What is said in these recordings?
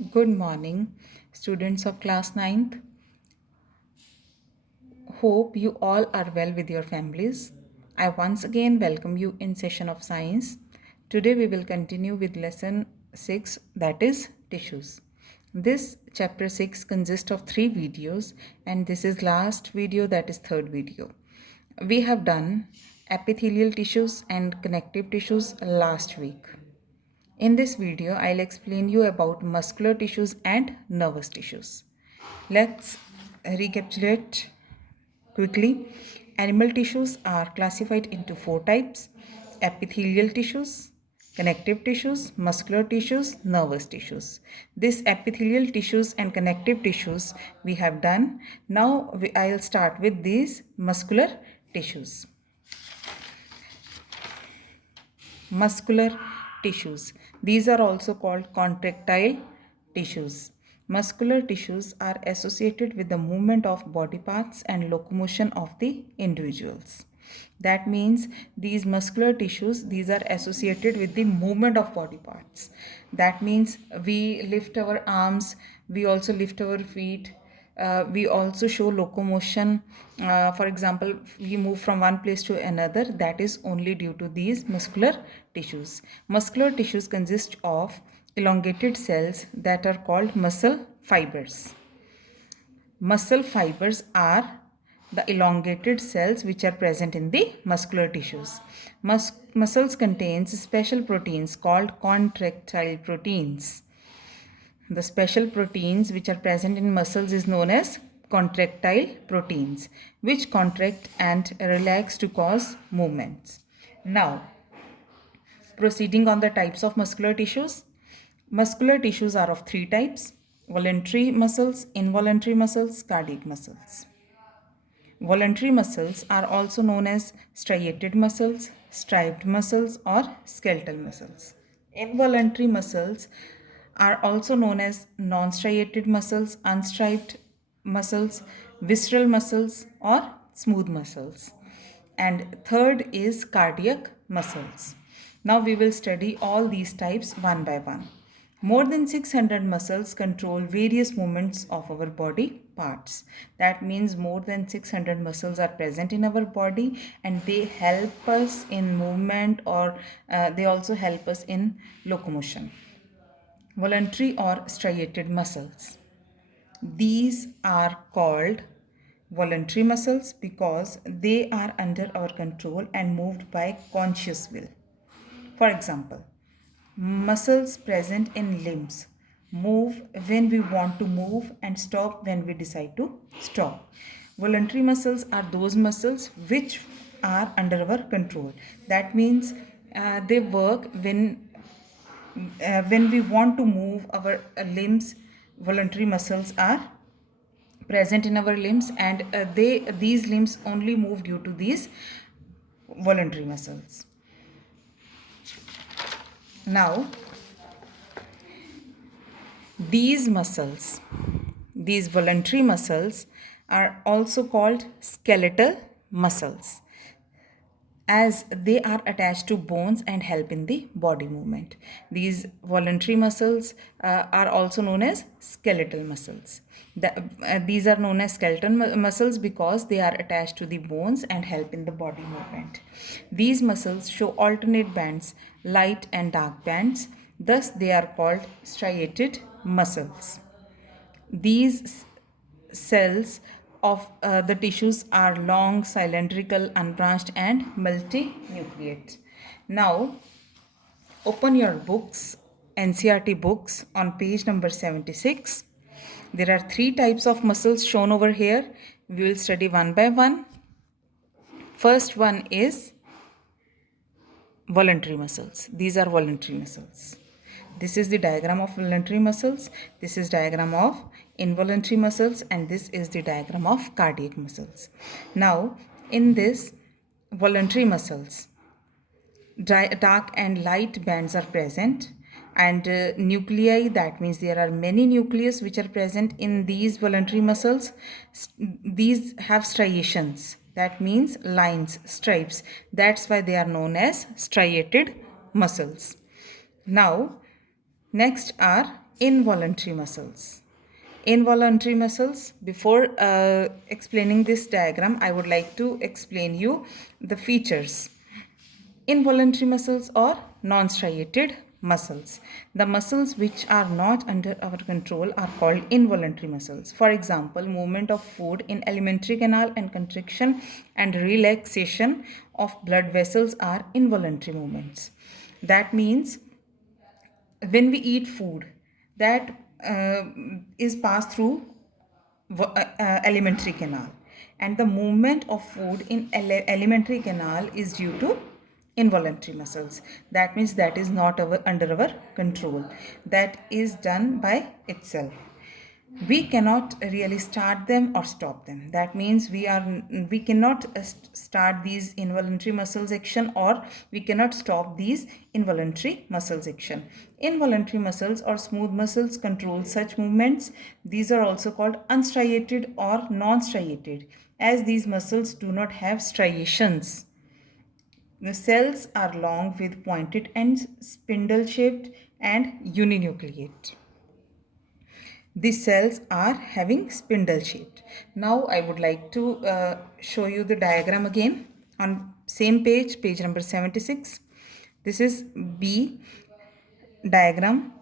Good morning, students of class ninth. Hope you all are well with your families. I once again welcome you in session of science. Today we will continue with lesson 6, that is tissues. This chapter 6 consists of 3 videos, and this is last video, that is third video. We have done epithelial tissues and connective tissues last week. In this video, I'll explain you about muscular tissues and nervous tissues. Let's recapitulate quickly. Animal tissues are classified into 4 types: epithelial tissues, connective tissues, muscular tissues, nervous tissues. This epithelial tissues and connective tissues we have done. Now I'll start with these muscular tissues. Muscular tissues. These are also called contractile tissues. Muscular tissues are associated with the movement of body parts and locomotion of the individuals. That means these muscular tissues, these are associated with the movement of body parts. That means we lift our arms, we also lift our feet, we also show locomotion. For example, we move from one place to another. That is only due to these muscular tissues. Muscular tissues consist of elongated cells that are called muscle fibers. Muscle fibers are the elongated cells which are present in the muscular tissues. Muscles contains special proteins called contractile proteins. The special proteins which are present in muscles is known as contractile proteins, which contract and relax to cause movements. Now, proceeding on the types of muscular tissues. Muscular tissues are of 3 types: voluntary muscles, involuntary muscles, cardiac muscles. Voluntary muscles are also known as striated muscles, striped muscles, or skeletal muscles. Involuntary muscles are also known as non-striated muscles, unstriped muscles, visceral muscles, or smooth muscles. And third is cardiac muscles. Now we will study all these types one by one. More than 600 muscles control various movements of our body parts. That means more than 600 muscles are present in our body, and they help us in movement, or they also help us in locomotion. Voluntary or striated muscles. These are called voluntary muscles because they are under our control and moved by conscious will. For example, muscles present in limbs move when we want to move and stop when we decide to stop. Voluntary muscles are those muscles which are under our control. That means they work when we want to move our limbs. Voluntary muscles are present in our limbs, and these limbs only move due to these voluntary muscles. Now, these muscles, these voluntary muscles, are also called skeletal muscles, as they are attached to bones and help in the body movement. These voluntary muscles are also known as skeletal muscles. These are known as skeletal muscles because they are attached to the bones and help in the body movement. These muscles show alternate bands, light and dark bands, thus they are called striated muscles. These cells of the tissues are long, cylindrical, unbranched, and multinucleate. Now, open your books, NCERT books, on page number 76. There are 3 types of muscles shown over here. We will study one by one. First one is voluntary muscles. These are voluntary muscles. This is the diagram of voluntary muscles, this is diagram of involuntary muscles, and this is the diagram of cardiac muscles. Now, in this voluntary muscles, dark and light bands are present, and nuclei, that means there are many nucleus which are present in these voluntary muscles. These have striations, that means lines, stripes. That's why they are known as striated muscles. Now, next are involuntary muscles. Involuntary muscles. Before explaining this diagram, I would like to explain you the features. Involuntary muscles or non-striated muscles. The muscles which are not under our control are called involuntary muscles. For example, movement of food in alimentary canal and contraction and relaxation of blood vessels are involuntary movements. That means when we eat food, that is passed through alimentary canal, and the movement of food in alimentary canal is due to involuntary muscles. That means that is not under our control, that is done by itself. We cannot really start them or stop them. That means we cannot start these involuntary muscles action, or we cannot stop these involuntary muscles action. Involuntary muscles or smooth muscles control such movements. These are also called unstriated or non-striated, as these muscles do not have striations. The cells are long with pointed ends, spindle shaped and uninucleate. These cells are having spindle shaped. Now I would like to show you the diagram again on same page, page number 76. This is B diagram.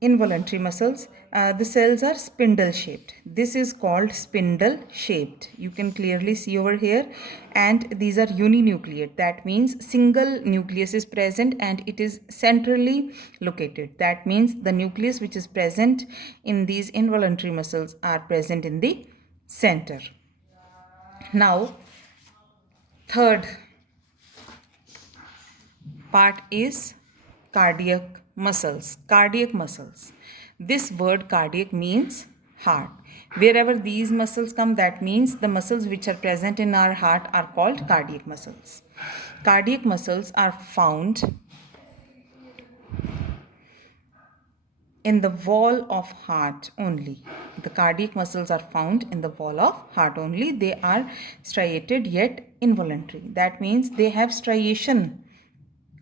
Involuntary muscles, the cells are spindle shaped. This is called spindle shaped. You can clearly see over here. And these are uninucleate. That means single nucleus is present and it is centrally located. That means the nucleus which is present in these involuntary muscles are present in the center. Now, third part is cardiac muscles. Cardiac muscles. This word cardiac means heart. Wherever these muscles come, that means the muscles which are present in our heart are called cardiac muscles. Cardiac muscles are found in the wall of heart only. The cardiac muscles are found in the wall of heart only. They are striated yet involuntary. That means they have striation,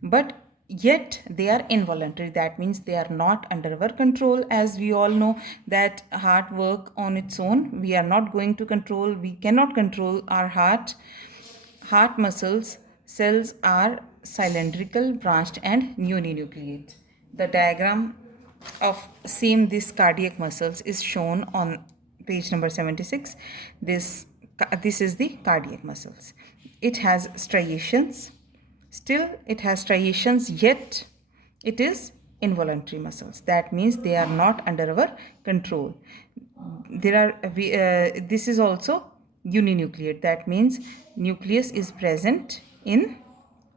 but yet they are involuntary. That means they are not under our control. As we all know that heart work on its own. We are not going to control, we cannot control our heart. Heart muscles cells are cylindrical, branched and uninucleate. The diagram of same this cardiac muscles is shown on page number 76. This is the cardiac muscles. It has striations. Still, it has striations, yet it is involuntary muscles. That means they are not under our control. This is also uninucleate. That means nucleus is present in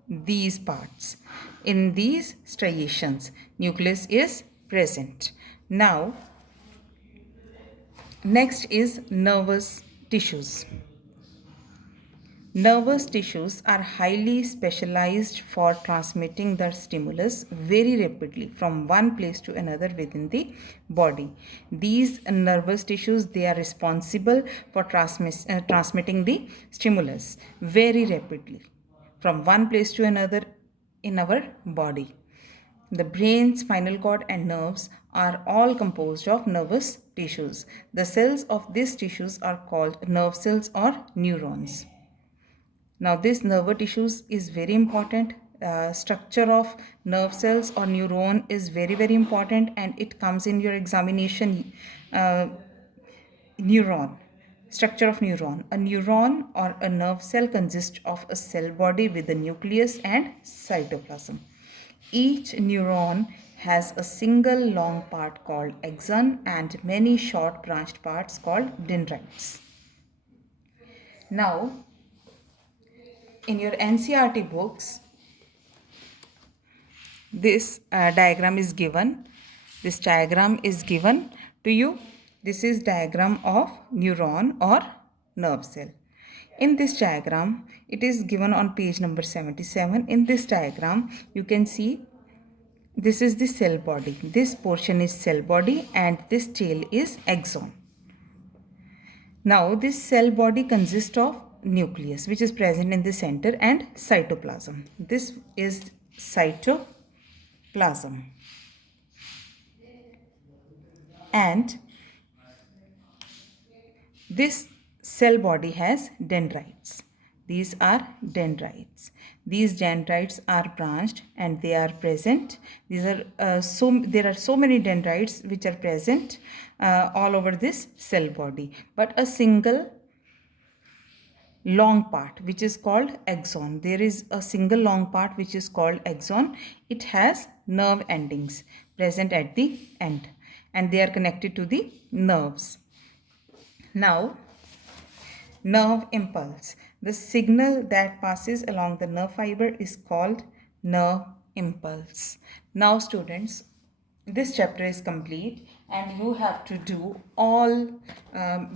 these parts. In these striations, nucleus is present. Now, next is nervous tissues. Nervous tissues are highly specialized for transmitting the stimulus very rapidly from one place to another within the body. These nervous tissues, they are responsible for transmitting the stimulus very rapidly from one place to another in our body. The brain, spinal cord and nerves are all composed of nervous tissues. The cells of these tissues are called nerve cells or neurons. Now this nerve tissues is very important. Structure of nerve cells or neuron is very important, and it comes in your examination. Neuron. Structure of neuron. A neuron or a nerve cell consists of a cell body with a nucleus and cytoplasm. Each neuron has a single long part called axon and many short branched parts called dendrites. Now, in your NCERT books, this diagram is given. This diagram is given to you. This is diagram of neuron or nerve cell. In this diagram, it is given on page number 77. In this diagram, you can see this is the cell body. This portion is cell body and this tail is axon. Now, this cell body consists of nucleus which is present in the center and cytoplasm. This is cytoplasm. and this cell body has dendrites. These are dendrites. These dendrites are branched and they are present. There are so many dendrites which are present all over this cell body. But a single long part which is called axon. There is a single long part which is called axon. It has nerve endings present at the end and they are connected to the nerves. Now, nerve impulse. The signal that passes along the nerve fiber is called nerve impulse. Now, students, this chapter is complete and you have to do all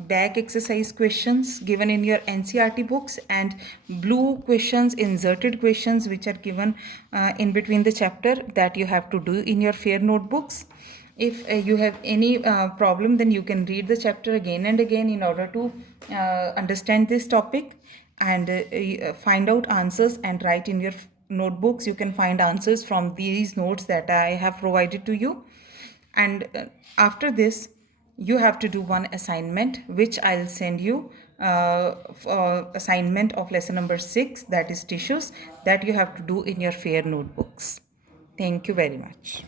back exercise questions given in your NCERT books and blue questions, inserted questions which are given in between the chapter that you have to do in your fair notebooks. If you have any problem, then you can read the chapter again and again in order to understand this topic and find out answers and write in your notebooks. You can find answers from these notes that I have provided to you. And after this, you have to do one assignment which I'll send you for assignment of lesson number 6, that is tissues, that you have to do in your fair notebooks. Thank you very much.